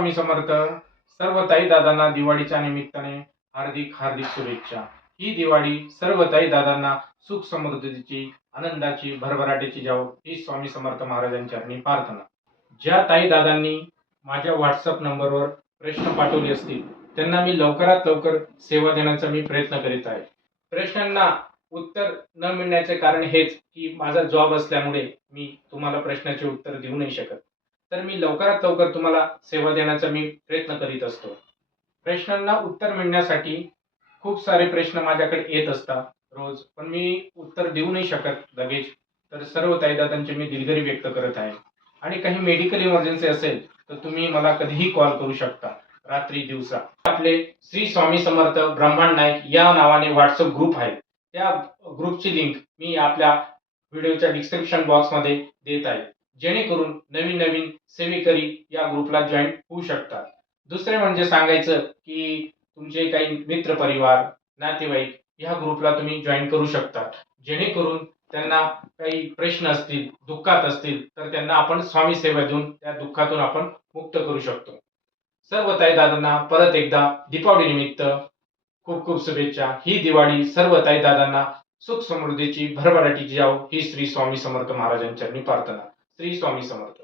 स्वामी समर्थ. सर्व ताई दादांना दिवाळीच्या निमित्ताने हार्दिक हार्दिक शुभेच्छा. ही दिवाळी सर्व ताई दादांना सुख समृद्धीची, आनंदाची, भरभराटीची जावो ही स्वामी समर्थ महाराजांच्या चरणी प्रार्थना. ज्या ताई दादांनी माझ्या व्हॉट्सअप नंबरवर प्रश्न पाठवले असतील त्यांना मी लवकरात लवकर सेवा देण्याचा मी प्रयत्न करीत आहे. प्रश्नांना उत्तर न मिळण्याचे कारण हेच की माझा जॉब असल्यामुळे मी तुम्हाला प्रश्नाचे उत्तर देऊ नाही शकत. तर मी लवकरात लवकर तुम्हाला सेवा देण्याचा मी प्रयत्न करीत असतो. प्रश्नांना उत्तर मिळण्यासाठी खूप सारे प्रश्न माझ्याकडे येत असतात रोज, पण मी उत्तर देऊ नाही शकत लगेच. तर सर्व ताईदादांचे मी दिलगिरी व्यक्त करत आहे. आणि काही मेडिकल इमर्जन्सी असेल तर तुम्ही मला कधीही कॉल करू शकता, रात्री दिवसा. आपले श्री स्वामी समर्थ ब्रह्मांड नाईक या नावाने व्हॉट्सअप ग्रुप आहे. त्या ग्रुपची लिंक मी आपल्या व्हिडिओच्या डिस्क्रिप्शन बॉक्समध्ये देत आहे, जेणेकरून नवीन नवीन सेवेकरी या ग्रुपला जॉईन होऊ शकतात. दुसरे म्हणजे सांगायचं की तुमचे काही मित्र परिवार, नातेवाईक या ग्रुपला तुम्ही जॉईन करू शकता, जेणेकरून त्यांना काही प्रश्न असतील, दुःखात असतील तर त्यांना आपण स्वामी सेवा देऊन त्या दुःखातून आपण मुक्त करू शकतो. सर्व ताई दादांना परत एकदा दीपावली निमित्त खूप खूप शुभेच्छा. ही दिवाळी सर्व ताई दादांना सुख समृद्धीची, भरभराटीची जावो ही श्री स्वामी समर्थ महाराजांच्या चरणी प्रार्थना. श्री स्वामी समर्थ.